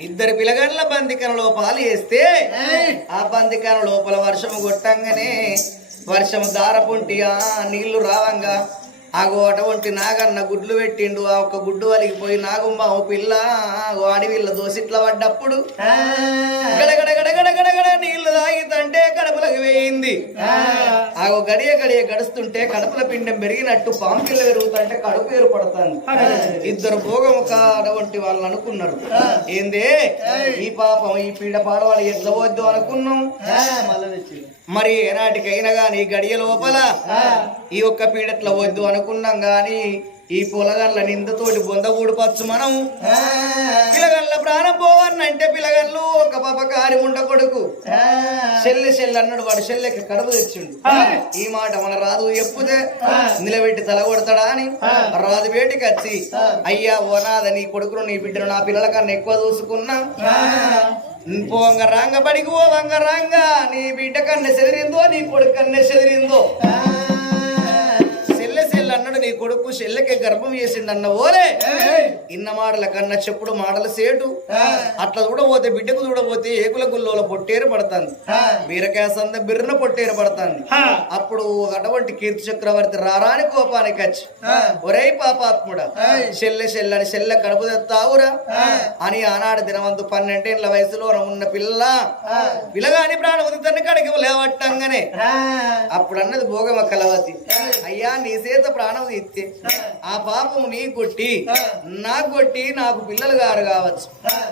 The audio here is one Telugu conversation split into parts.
ఇద్దరు పిల్లగాళ్ళ బందికన లోపాలు వేస్తే ఆ. బందికన లోపల వర్షం కొట్టంగానే వర్షం దారపుంటి ఆ నీళ్ళు రావంగా. ఆగో అటువంటి నాగన్న గుడ్లు పెట్టిండు. ఆ ఒక్క గుడ్డు వలిగిపోయి నాగుమ్మ ఓ పిల్ల ఓ అడవిల్ల దోసిట్ల పడ్డప్పుడు నీళ్ళు తాగితంటే కడుపులకు వేయింది. ఆగో గడియ గడియ గడుస్తుంటే కడుపుల పిండం పెరిగినట్టు పాంపిల్ల పెరుగుతుంటే కడుపు ఏర్పడుతుంది. ఇద్దరు భోగముఖ అటువంటి వాళ్ళని అనుకున్నారు. ఏందే? ఈ పాపం ఈ పీడ పాడవాళ్ళు ఎట్లా వద్దు అనుకున్నాం. మరి ఏనాటికైనా గాని గడియ లోపల ఈ ఒక్క పీడట్ల వద్దు అనుకున్నాం గాని ఈ పొలగల్ల నిందతోటి బొంద ఊడిపచ్చు మనం. పిలగల్ల ప్రాణం పోవన్నంటే పిలగల్లు ఒక పాప కారి ఉండ కొడుకు. చెల్లె చెల్లె అన్నాడు వాడు చెల్లెకి కడుపు తెచ్చిండు. ఈ మాట మన రాదు ఎప్పుదే నిలబెట్టి తల కొడతాడా అని రాదు వేటికి వచ్చి అయ్యా ఓ నాద నీ కొడుకును నీ బిడ్డను నా పిల్లల కన్నా ఎక్కువ చూసుకున్నా. పోంగ రాంగ బడికి పోవంగ రాంగ నీ బిడ్డ కన్నె చెదిరిందో నీ కొడుకు కన్నె చెదిరిందో. అన్నాడు నీ కొడుకు చెల్లెకి గర్భం చేసిండు అన్న ఓరే. ఇన్న మాటల కన్నా చెప్పుడు మాటల సేటు. అట్లా చూడబోతే బిడ్డకు చూడబోతే ఏకుల గుల్లోల పొట్టేరు పడతాంది. బీరకాయ సంద బిర్రన పొట్టేరు పడతాంది. అప్పుడు అటువంటి కీర్తి చక్రవర్తి రారాని కోపానికి వచ్చి ఒరే పాపాత్ముడా చెల్లె చెల్లె అని చెల్లె కడుపు తెత్తావురా. అని ఆనాడు దినవంతు పన్నెండేళ్ళ వయసులో ఉన్న పిల్ల పిల్లగాని ప్రాణవతి తన కడికి లేవట్టంగానే. అప్పుడు అన్నది భోగమ కలవతి. అయ్యా నీ చేత ప్రాణం ఇస్తే ఆ పాపం నీ కొట్టి నాకు కొట్టి నాకు పిల్లలు గారు కావచ్చు.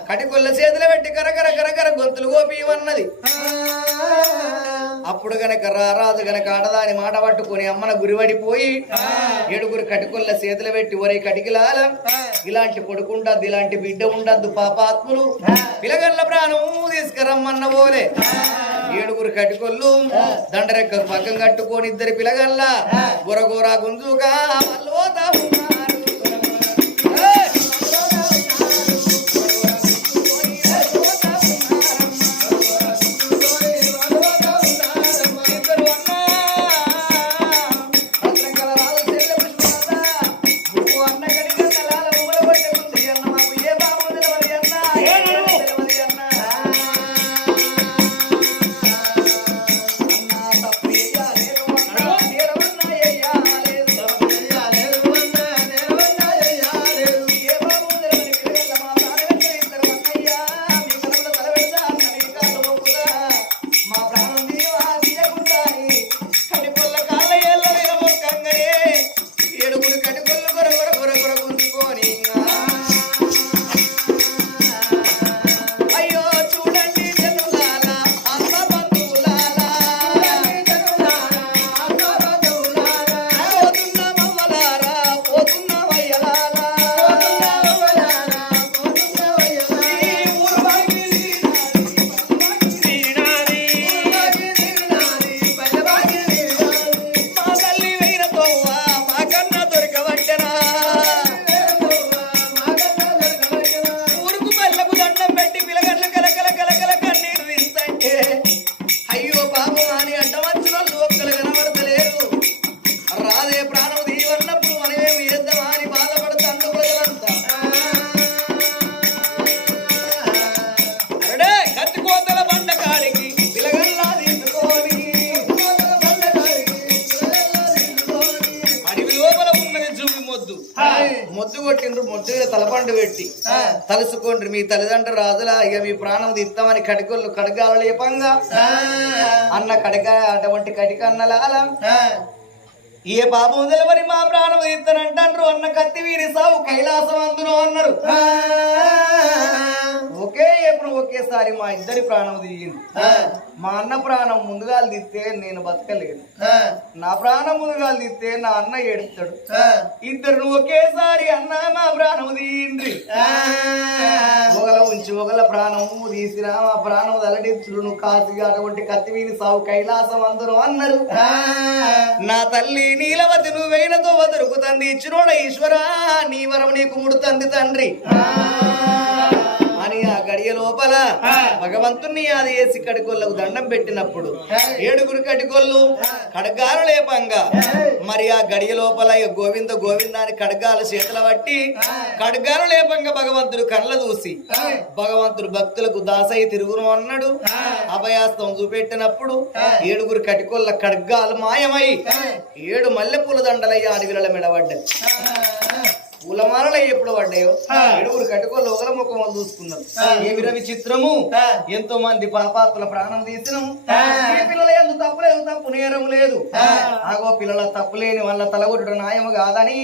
కటికొల్ల చేతులు పెట్టి కరకర కరకర గొంతులు గోపివన్నది అప్పుడు గనక రారాజు గనక ఆడదాని మాట పట్టుకొని అమ్మన గురివడిపోయి ఏడుగురు కటికొల్ల చేతులు పెట్టి ఒరే కటికిలాల ఇలాంటి కొడుకుండద్దు ఇలాంటి బిడ్డ ఉండద్దు పాపాత్ములు. పిలగల్ల ప్రాణం తీసుకురమ్మన్న పోలే ఏడుగురు కటికొల్లు దండరెక్క పక్కం కట్టుకొని ఇద్దరు పిలగల్ల గొరగోర గుంజుగా పెట్టి తలుసుకోండి మీ తల్లిదండ్రులు రాజులా ఇక మీ ప్రాణం తీస్తామని కడికొల్లు కడగాల లేపంగా. అన్న కడక అటువంటి కటిక అన్నలాల ఏ పాపం తెలవని మా ప్రాణం తీస్తానంటారు అన్న కత్తి వీరి సావు కైలాసం అందును అన్నారు ఒకేసారి మా ఇద్దరి ప్రాణం దిగింది మా అన్న ప్రాణం ముందుగా తీస్తే నేను బతకలేను. నా ప్రాణం ముందుగా తీస్తే నా అన్న ఏడుస్తాడు. ఇద్దరు ఒకేసారి అన్న నా ప్రాణం తీయండి ఒకల ఉంచి ఒకల ప్రాణము తీసిన మా ప్రాణం తలడించుడు నువ్వు కాసిగా అటువంటి కత్తివీని సావు కైలాసం అందరూ అన్నారు. నా తల్లి నీలవతి నువ్వైనతో దొరుకుతుంది ఇచ్చినోడ ఈశ్వరా నీ వరం నీకు ముడుతుంది తండ్రి లోపల భగవంతుని ఆది చేసి కడికొల్లకు దండం పెట్టినప్పుడు ఏడుగురు కడికొల్లు కడగాలు లేపంగా. మరి ఆ గడియ లోపల గోవింద గోవింద అని కడగాలు చేతుల పట్టి కడగాలు లేపంగా భగవంతుడు కళ్ళ చూసి భగవంతుడు భక్తులకు దాసయ్య తిరుగును అన్నాడు. అభయాస్తం చూపెట్టినప్పుడు ఏడుగురు కటికొల్ల ఖడ్గాలు మాయమై ఏడు మల్లెపూల దండలయ్య అడవిల మెడబడ్డాయి. పూలమాలలు ఎప్పుడు పడ్డాయో? ఏడుగురు కట్టుకోలు ఒకల ముఖం చూసుకున్నారు. ఏమి రవి చిత్రము ఎంతో మంది పాపాత్తుల ప్రాణం తీసినము పిల్లల ఎందు తప్పు లేదు తప్పు నేరం లేదు. ఆగో పిల్లల తప్పు లేని వాళ్ళ తలగొట్టుడు న్యాయము కాదని.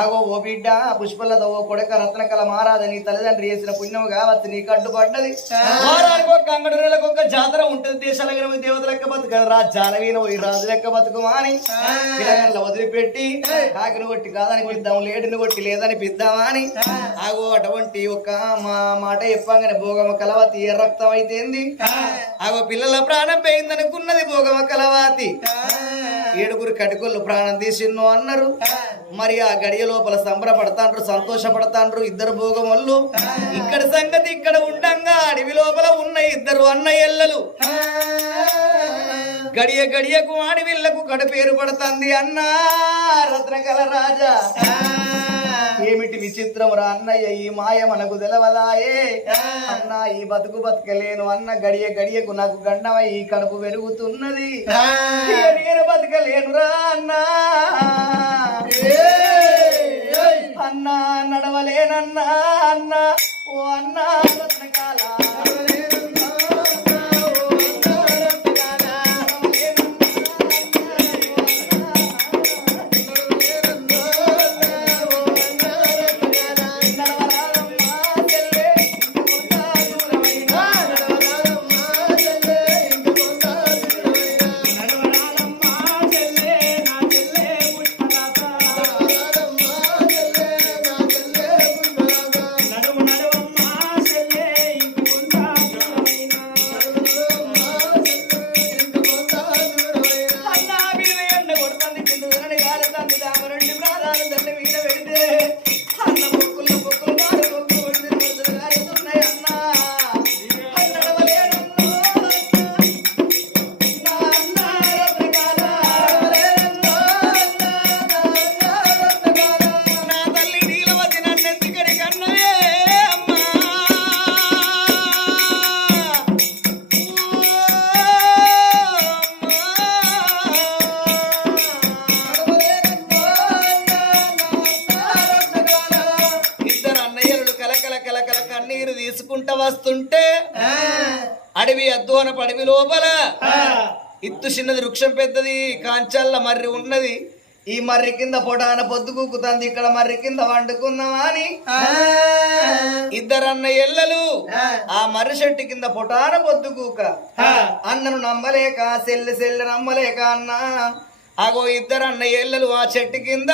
ఆగో ఓ బిడ్డ పుష్పలతో ఓ కొడక రత్నకల మారాదని తల్లిదండ్రి చేసిన పుణ్యము కావచ్చు నీ ఒక అంగడు నెలకు ఒక జాతర ఉంటుంది. దేశాల దేవత లెక్క బతుకు రా జాలవీన ఈ రాజు లెక్క బతుకు అని వదిలిపెట్టి కాకిని కొట్టి కాదని పిద్దాం లేడిని కొట్టి లేదని పిద్దామా అని? ఆగో అటువంటి ఒక మా మాట చెప్పంగానే భోగమ కలవతి ఏ రక్తం అయితేంది ఆగో పిల్లల ప్రాణం పోయిందనుకున్నది భోగమ కలవాతి. ఏడుగురు కటికొల్లు ప్రాణం తీసిన్నో అన్నారు. మరి ఆ గడియ లోపల సంబరపడతాండ్రు సంతోషపడతాండ్రు ఇద్దరు భోగమల్లు ఇక్కడ సంగతి ఇక్కడ ఉండంగా అడవి లోపల ఉన్న ఇద్దరు అన్నయ్యల్లలు గడియ గడియకు ఆడవిళ్ళకు కడపేరు పడుతుంది అన్నా రత్నకల రాజా. ఏమిటి విచిత్రం రా అన్నయ్య ఈ మాయ మనకు తెలవదాయే. అన్న ఈ బతుకు బతకలేను అన్న గడియ గడియకు నాకు గండమై ఈ కడుపు వెలుగుతున్నది. ఇక నేను బతకలేను రా అన్నా అన్నా నడవలేనన్నా అన్నా. ఓ అన్నా రత్నకాల. వస్తుంటే అడవి అద్దోన పడవి లోపల. ఇత్తు చిన్నది వృక్షం పెద్దది కాంచల్ల మర్రి ఉన్నది. ఈ మర్రి కింద పొడాన పొద్దు కూకుతుంది ఇక్కడ మర్రి కింద వండుకుందామా అని. ఇద్దరు అన్నయ్యలు ఆ. మర్రి చెట్టు కింద పొటాన పొద్దు కూక. అన్నను నమ్మలేక సెల్లి సెల్లి నమ్మలేక అన్న. అగో ఇద్దరు అన్నయ్యలు ఆ చెట్టు కింద.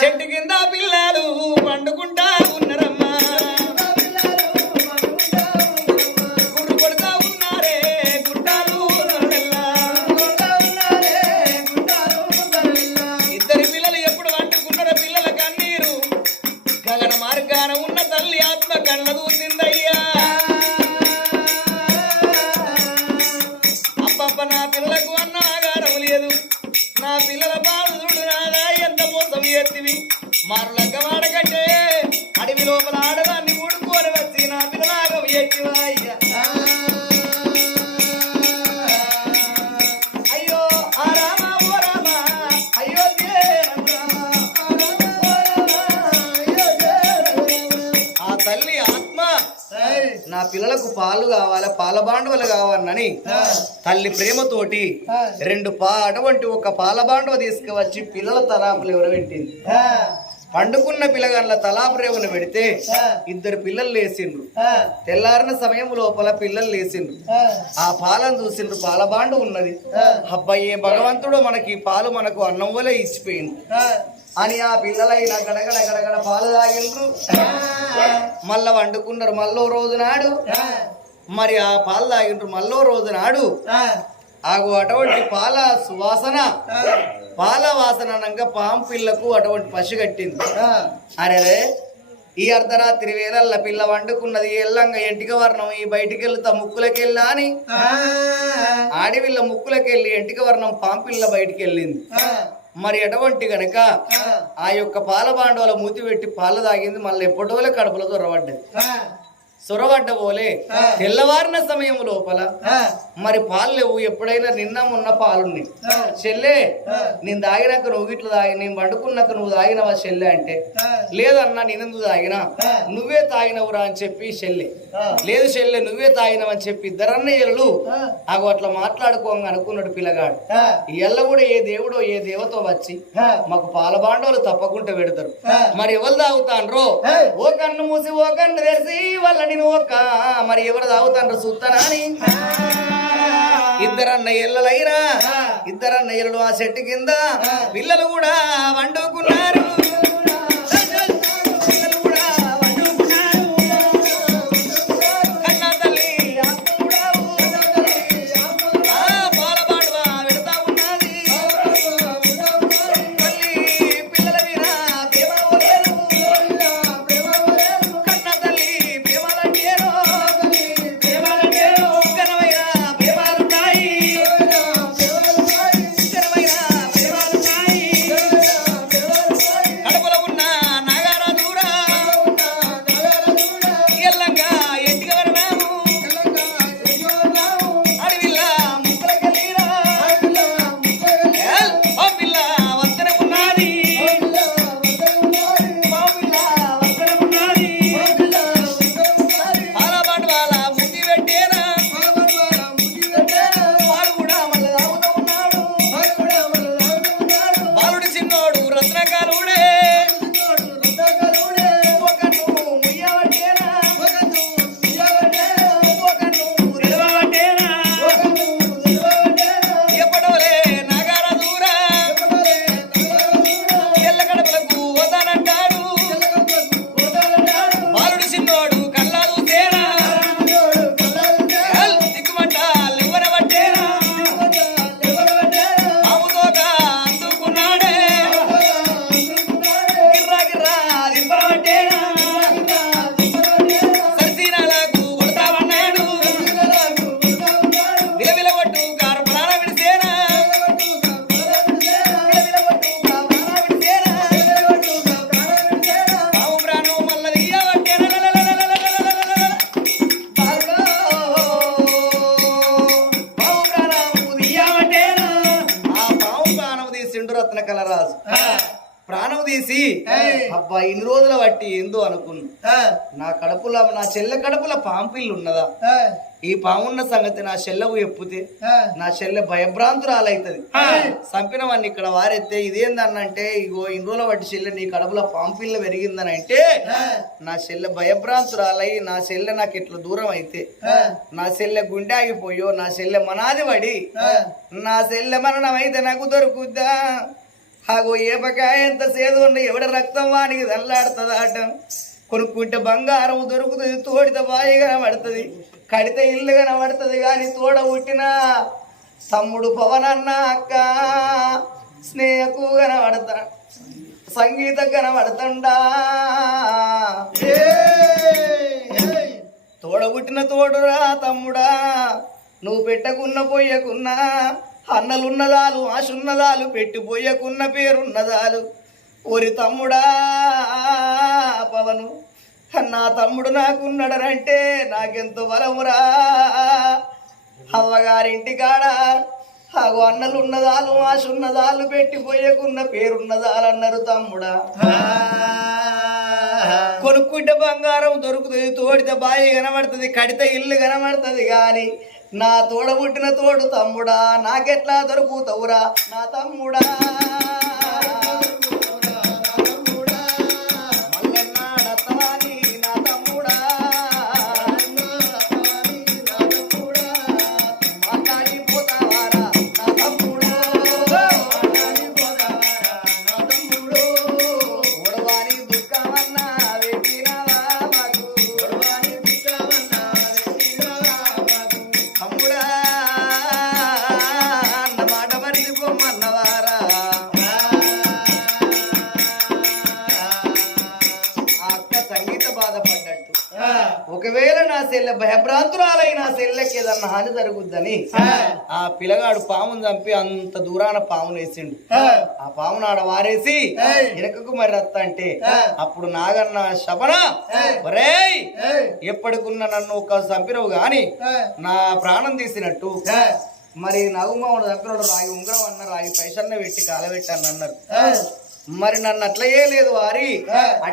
చెట్టు కింద పిల్లలు పండుకుంటా ఉన్నారమ్మా మారులక్క వాడకంటే అడవి లోపల ఆడదాన్ని కూడుకోని వచ్చి నా పిల్లలాగం ఆత్మ నా పిల్లలకు పాలు కావాలి పాల బాండవలు కావాలని తల్లి ప్రేమతోటి రెండు పా అటువంటి ఒక పాల బాండవ తీసుకువచ్చి పిల్లల తలాపులు ఎవరు పెట్టింది పండుకున్న పిల్లగాళ్ళ తలాపురేవును పెడితే ఇద్దరు పిల్లలు లేచిండ్రు తెల్లారిన సమయం లోపల పిల్లలు లేచిండ్రు ఆ. పాలను చూసిండ్రు పాల బాండు ఉన్నది. అబ్బాయి భగవంతుడు మనకి పాలు మనకు అన్నం వలె ఇచ్చిపోయింది అని ఆ పిల్లలైన గడగడ గడగడ పాలు తాగిండ్రు. మళ్ళా వండుకున్నారు మళ్ళో రోజు నాడు. మరి ఆ పాలు తాగిండ్రు మళ్ళో రోజు నాడు. ఆగు అటువంటి పాల సువాసన. పాల వాసన అనగా పాము పిల్లకు అటువంటి పసి కట్టింది. అరే ఈ అర్ధరాత్రి వేళల్ల పిల్ల వండుకున్నది ఎల్లంగా ఎంటిక వర్ణం ఈ బయటికి వెళ్తా ముక్కులకెళ్ళా అని. ఆడివిల్ల ముక్కులకెళ్ళి ఎంటిక వర్ణం పాంపిల్ల బయటికి వెళ్ళింది మరి ఎటువంటి గనక ఆ. యొక్క పాల బాండవల మూతి పెట్టి పాలు తాగింది మళ్ళీ ఎప్పటివోలే కడుపులో దొరబడ్డది. సొరబడ్డ పోలే. తెల్లవారిన సమయం లోపల మరి పాలు లేవు. ఎప్పుడైనా నిన్న మొన్న పాలున్నాయి. చెల్లే నేను తాగినాక నువ్వు ఇట్లా తాగి నేను వండుకున్నాక నువ్వు తాగినవా చెల్లె అంటే లేదన్నా నేనెందుకు తాగినా? నువ్వే తాగినవురా అని చెప్పి చెల్లె. లేదు చెల్లె నువ్వే తాగినవని చెప్పి ఇద్దరన్నయ్యలు అగో అట్లా మాట్లాడుకోంగా అనుకున్నాడు పిల్లగాడు. ఎల్ల కూడా ఏ దేవుడో ఏ దేవతో వచ్చి మాకు పాల బాండవులు తప్పకుండా పెడతారు. మరి ఎవరు తాగుతాన్రో? ఓ కన్ను మూసి ఓ కన్ను తెరిసి వాళ్ళ నేను ఒక్క మరి ఎవరు తాగుతాండ్రు చూస్తానా అని ఇద్దరన్న ఎల్లలైనా ఇద్దరన్న ఇళ్ళు ఆ చెట్టు కింద పిల్లలు కూడా వండుకున్నారు. ఇన్ని రోజుల బట్టి ఏందో అనుకున్నా నా కడుపులో నా చెల్లె కడుపులో పాంపిల్లు ఉన్నదా ఈ పామున్న సంగతి నా చెల్లెకు ఎప్పితే నా చెల్లె భయభ్రాంతురాలైతది. చంపినవన్నీ ఇక్కడ వారెత్తే ఇదేందన్నంటే ఇగో ఇన్ని రోజుల బట్టి చెల్లె నీ కడుపులో పాంపిల్ల పెరిగిందని అంటే నా చెల్లె భయభ్రాంతురాలై నా చెల్లె నాకు ఇట్లా దూరం అయితే నా చెల్లె గుండె ఆగిపోయో నా చెల్లె మనాది పడి నా చెల్లె మరణం అయితే నాకు దొరుకుద్దా? ఆగో ఏపకాయ ఎంత సేదు ఉన్న ఎవడ రక్తం వానికి దల్లాడుతుంది కొనుక్కుంటే బంగారం దొరుకుతుంది తోడితే బాయి కనబడుతుంది కడితే ఇల్లు కనబడుతుంది కానీ తోడ పుట్టిన తమ్ముడు పవనన్న అక్క స్నేహకు కనబడతా సంగీత కనబడుతుండా. తోడబుట్టిన తోడురా తమ్ముడా నువ్వు పెట్టకున్న పోయకున్నా అన్నలున్నదాలు ఆశున్నదాలు పెట్టి పోయకున్న పేరున్నదాలు. ఓరి తమ్ముడా పవను నా తమ్ముడు నాకున్నాడనంటే నాకెంతో బలమురా? అవ్వగారింటి కాడ అగో అన్నలున్నదాలు ఆశున్నదాలు పెట్టి పోయకున్న పేరున్నదాలు అన్నారు తమ్ముడా. కొనుక్కుంటే బంగారం దొరుకుతుంది తోడితే బాయి కనబడుతుంది కడితే ఇల్లు కనబడుతుంది కానీ నా తోడబుట్టిన తోడు తమ్ముడా నాకెట్లా దొరుకుతావురా నా తమ్ముడా? పడ్డట్టు ఒకవేళ నా సెల్లె భయభ్రాంతురాలై నా సెల్లెకి ఏదన్నా హాని జరుగుద్దని ఆ. పిల్లగాడు పామును చంపి అంత దూరాన పామును వేసిండు. ఆ. పామును ఆడ వారేసి వెనకకు మరి రత్త అంటే అప్పుడు నాగన్న శబన ఒరేయ్ ఎప్పటికున్న నన్ను ఒక చంపినవు గాని నా ప్రాణం తీసినట్టు. మరి నగుమావుడు చంపినోడు రాయి ఉంగరం అన్న రాయి పైసన్న పెట్టి కాలబెట్టాను అన్నారు మరి నన్ను అట్లా లేదు వారి.